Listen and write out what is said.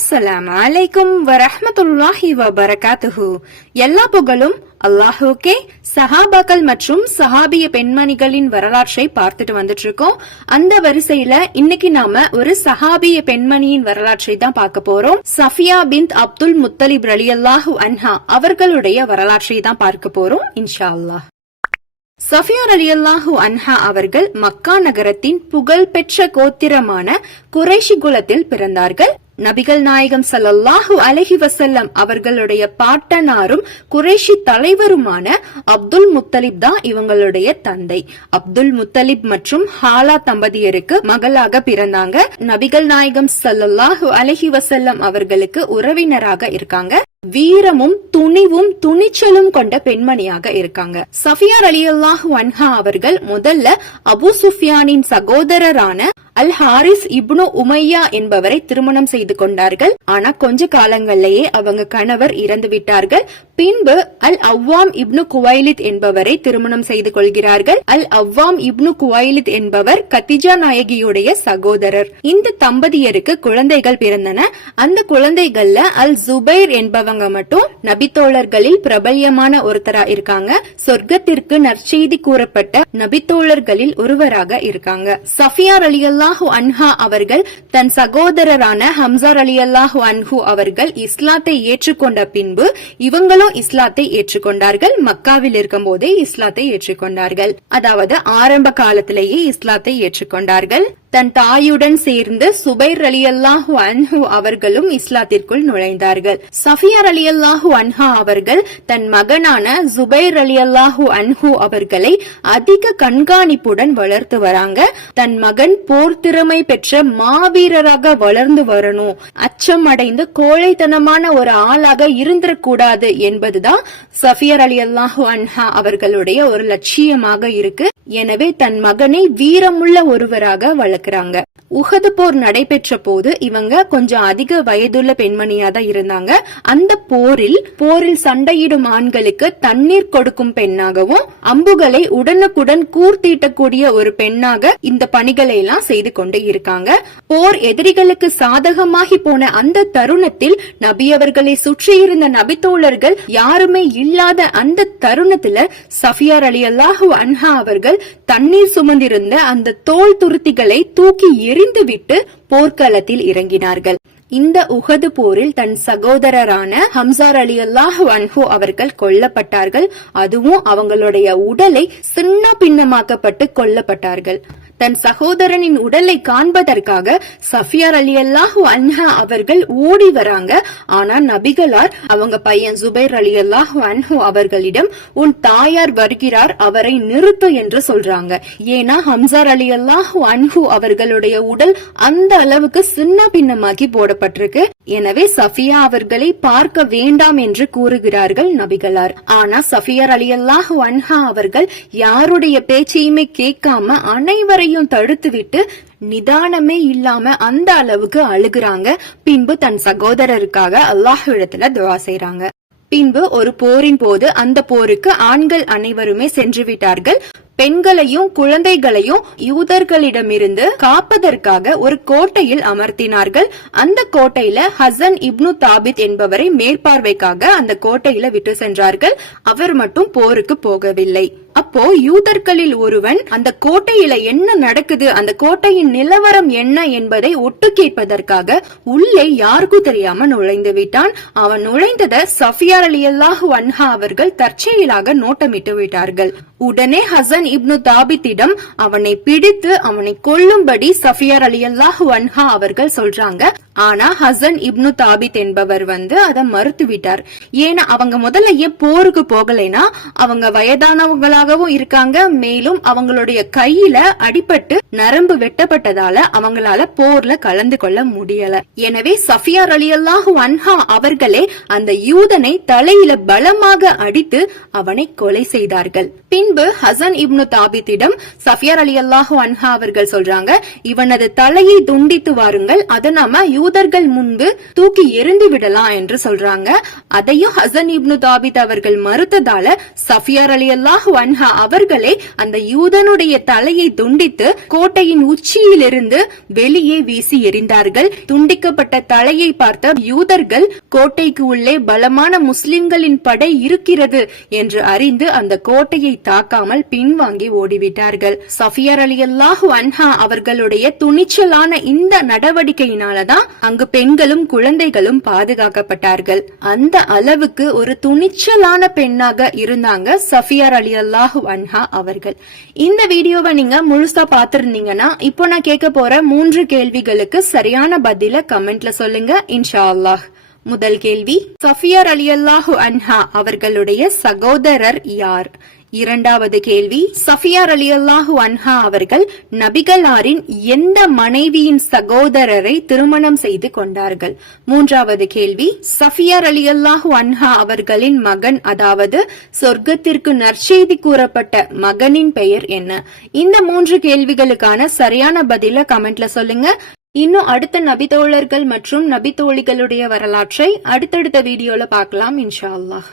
அஸ்ஸலாம் அலைக்கும் வரஹமத்துல்லாஹி வபரகாத்துஹு எல்லா புகழும் அல்லாஹுக்கே சஹாபாக்கள் மற்றும் சஹாபிய பெண்மணிகளின் வரலாற்றை பார்த்துட்டு வந்துட்டு இருக்கோம் அந்த வரிசையில இன்னைக்கு நாம ஒரு சஹாபிய பெண்மணியின் வரலாற்றை தான் பார்க்க போறோம் சஃபியா பின்த் அப்துல் முத்தலிப் அலி அல்லாஹு அன்ஹா அவர்களுடைய வரலாற்றை தான் பார்க்க போறோம் இன்ஷா அல்லாஹ் சஃபியார் அலியல்லாஹு அன்ஹா அவர்கள் மக்கா நகரத்தின் புகழ்பெற்ற கோத்திரமான குறைஷி குலத்தில் பிறந்தார்கள் நபிகள் நாயகம் சல்லல்லாஹு அலஹி வசல்லம் அவர்களுடைய பாட்டனாரும் குரேஷி தலைவருமான அப்துல் முத்தலிப் தான் இவங்களுடைய தந்தை. அப்துல் முத்தலிப் மற்றும் ஹாலா தம்பதியருக்கு மகளாக பிறந்தாங்க. நபிகள் நாயகம் சல்லல்லாஹு அலஹி வசல்லம் அவர்களுக்கு உறவினராக இருக்காங்க. வீரமும் துணிவும் துணிச்சலும் கொண்ட பெண்மணியாக இருக்காங்க. சஃபியார் அலி அல்லாஹு அன்ஹா அவர்கள் முதல்ல அபு சுஃபியானின் சகோதரரான அல் ஹாரிஸ் இப்னு உமையா என்பவரை திருமணம் செய்து கொண்டார்கள். ஆனா கொஞ்ச காலங்களிலேயே அவங்க கணவர் இறந்து விட்டார்கள். பின்பு அல் அவ்வாம் இப்னு குவைலித் என்பவரை திருமணம் செய்து கொள்கிறார்கள். அல் அவ்வாம் இப்னு குவைலித் என்பவர் கத்திஜா நாயகியுடைய சகோதரர். இந்த தம்பதியருக்கு குழந்தைகள் பிறந்தன. அந்த குழந்தைகள்ல அல் ஜுபைர் என்பவங்க மட்டும் நபித்தோழர்களில் பிரபல்யமான ஒருத்தரா இருக்காங்க. சொர்க்கத்திற்கு நற்செய்தி கூறப்பட்ட நபித்தோழர்களில் ஒருவராக இருக்காங்க. சஃபியார் அலியல்லா அல்லாஹு அன்ஹா அவர்கள் தன் சகோதரரான ஹம்சார் அலி அல்லாஹு அன்ஹு அவர்கள் இஸ்லாத்தை ஏற்றுக்கொண்ட பின்பு இவங்களும் இஸ்லாத்தை ஏற்றுக்கொண்டார்கள். மக்காவில் இருக்கும் போதே இஸ்லாத்தை ஏற்றுக்கொண்டார்கள். அதாவது ஆரம்ப காலத்திலேயே இஸ்லாத்தை ஏற்றுக்கொண்டார்கள். தன் தாயுடன் சேர்ந்து சுபைர் அலி அல்லாஹு அன்ஹு அவர்களும் இஸ்லாத்திற்குள் நுழைந்தார்கள். சஃபியார் அலி அல்லாஹு அன்ஹா அவர்கள் தன் மகனான ஜுபைர் அலி அல்லாஹு அன்ஹு அவர்களை அதிக கண்காணிப்புடன் வளர்த்து வராங்க. தன் மகன் போர் திறமை பெற்ற மாவீரராக வளர்ந்து வரணும். அச்சம் அடைந்து கோழைத்தனமான ஒரு ஆளாக இருந்திடக்கூடாது என்பதுதான் சஃபியர் அலி அல்லாஹு அன்ஹா அவர்களுடைய ஒரு லட்சியமாக இருக்கு. எனவே தன் மகனை வீரமுள்ள ஒருவராக வளர்க்கிறாங்க. உகது போர் நடைபெற்ற போது இவங்க கொஞ்சம் அதிக வயதுள்ள பெண்மணியா தான் இருந்தாங்க. அந்த போரில் போரில் சண்டையிடும் ஆண்களுக்கு தண்ணீர் கொடுக்கும் பெண்ணாகவும் அம்புகளை உடனுக்குடன் கூர்த்தீட்டக்கூடிய ஒரு பெண்ணாக இந்த பணிகளை எல்லாம் செய்து கொண்டு இருக்காங்க. போர் எதிரிகளுக்கு சாதகமாகி போன அந்த தருணத்தில் நபி அவர்களை சுற்றி இருந்த நபித்தோழர்கள் யாருமே இல்லாத அந்த தருணத்துல சஃபியார் அலி அல்லாஹு அன்ஹா அவர்கள் தண்ணீர் சுமந்திருந்த அந்த தோல் துருத்திகளை தூக்கி எரி எறிந்துவிட்டு போர்க்களத்தில் இறங்கினார்கள். இந்த உகது போரில் தன் சகோதரரான ஹம்சார் அலி அல்லாஹ் அன்ஹு அவர்கள் கொல்லப்பட்டார்கள். அதுவும் அவங்களுடைய உடலை சின்ன பின்னமாக்கப்பட்டு கொல்லப்பட்டார்கள். தன் சகோதரனின் உடலை காண்பதற்காக சஃபியார் அலி அல்லாஹு அன்ஹா அவர்கள் ஓடி வராங்க. ஆனா நபிகளார் அவங்க பையன் ஜுபைர் அலி அல்லாஹு அன்ஹு அவர்களிடம் உன் தாயார் வருகிறார் அவரை நிறுத்து என்று சொல்றாங்க. ஏன்னா ஹம்சார் அலி அல்லாஹு அன்ஹு அவர்களுடைய உடல் அந்த அளவுக்கு சின்ன பின்னமாக்கி போடப்பட்டிருக்கு. எனவே சஃபியா அவர்களை பார்க்க வேண்டாம் என்று கூறுகிறார்கள் நபிகளார். ஆனா சஃபியர் அலி அல்லாஹு அன்ஹா அவர்கள் யாருடைய பேச்சையுமே கேட்காம அனைவரையும் தடுத்துவிட்டு நிதானமே இல்லாம அந்த அளவுக்கு அழுகுறாங்க. பின்பு தன் சகோதரருக்காக அல்லாஹ் இடத்துல துவா செய்றாங்க. பின்பு ஒரு போரின் போது அந்த போருக்கு ஆண்கள் அனைவருமே சென்று விட்டார்கள். பெண்களையும் குழந்தைகளையும் யூதர்களிடமிருந்து காப்பதற்காக ஒரு கோட்டையில் அமர்த்தினார்கள். அந்த கோட்டையில ஹசன் இப்னு தாபித் என்பவரை மேற்பார்வைக்காக அந்த கோட்டையில விட்டு சென்றார்கள். அவர் மட்டும் போருக்கு போகவில்லை. அப்போ யூதர்களில் ஒருவன் அந்த கோட்டையில என்ன நடக்குது அந்த கோட்டையின் நிலவரம் என்ன என்பதை ஒட்டு கேட்பதற்காக உள்ளே யாருக்கும் தெரியாம நுழைந்து விட்டான். அவன் நுழைந்தத சஃபியார் அலி அல்லாஹு அன்ஹா அவர்கள் தற்செயலாக நோட்டமிட்டு விட்டார்கள். உடனே ஹசன் இப்னு தாபித்திடம் அவனை பிடித்து அவனை கொல்லும்படி சஃபியார் அலி அல்லாஹு அன்ஹா அவர்கள் சொல்றாங்க. ஆனா ஹசன் இப்னு தாபித் என்பவர் வந்து அதை மறுத்து விட்டார் ஏன்னா அவங்க முதல்ல ஏன் போருக்கு போகலைன்னா அவங்க வயதானவங்களாகவும் இருக்காங்க. மேலும் அவங்களுடைய கையில அடிபட்டு நரம்பு வெட்டப்பட்டதால அவங்களால போர்ல கலந்து கொள்ள முடியல. எனவே சஃபியார் அலி அல்லாஹு அன்ஹா அவர்களே அந்த யூதனை தலையில பலமாக அடித்து அவனை கொலை செய்தார்கள். பின்பு ஹசன் இப்னு தாபித்திடம் சஃபியார் அலி அல்லாஹு அன்ஹா அவர்கள் சொல்றாங்க இவனது தலையை துண்டித்து வாருங்கள் அதை நாம யூதர்கள் முன்பு தூக்கி எரிந்து விடலாம் என்று சொல்றாங்க. அதையும் ஹசன் இப்னு தாபித் அவர்கள் மறுத்ததால சஃபியார் அலி அல்லாஹு அன்ஹா அவர்களே அந்த யூதனுடைய தலையை துண்டித்து கோட்டையின் உச்சியிலிருந்து வெளியே வீசி எறிந்தார்கள். துண்டிக்கப்பட்ட தலையை பார்த்த யூதர்கள் கோட்டைக்கு உள்ளே பலமான முஸ்லிம்களின் படை இருக்கிறது என்று அறிந்து அந்த கோட்டையை தாக்காமல் பின்வாங்கி ஓடிவிட்டார்கள். சஃபியர் அலி அல்லாஹு அன்ஹா அவர்களுடைய துணிச்சலான இந்த நடவடிக்கையினாலதான் அங்கு பெண்களும் குழந்தைகளும் பாதுகாக்கப்பட்டார்கள். அந்த அளவுக்கு ஒரு துணிச்சலான பெண்ணாக இருந்தாங்க சஃபியார் அலி அல்லா அல்லாஹு அன்ஹா அவர்கள். இந்த வீடியோவை நீங்க முழுசா பார்த்திருந்தீங்கன்னா இப்போ நான் கேட்க போற மூன்று கேள்விகளுக்கு சரியான பதில கமெண்ட்ல சொல்லுங்க இன்ஷா அல்லாஹ் முதல் கேள்வி சஃபியர் அலி அல்லாஹு அன்ஹா அவர்களுடைய சகோதரர் யார்? இரண்டாவது கேள்வி சஃபியார் அலி அல்லாஹு அன்ஹா அவர்கள் நபிகளாரின் எந்த மனைவியின் சகோதரரை திருமணம் செய்து கொண்டார்கள்? மூன்றாவது கேள்வி சஃபியார் அலி அல்லாஹு அன்ஹா அவர்களின் மகன் அதாவது சொர்க்கத்திற்கு நற்செய்தி கூறப்பட்ட மகனின் பெயர் என்ன? இந்த மூன்று கேள்விகளுக்கான சரியான பதில கமெண்ட்ல சொல்லுங்க. இன்னும் அடுத்த நபித்தோழர்கள் மற்றும் நபித்தோழிகளுடைய வரலாற்றை அடுத்தடுத்த வீடியோல பார்க்கலாம் இன்ஷா அல்லாஹ்.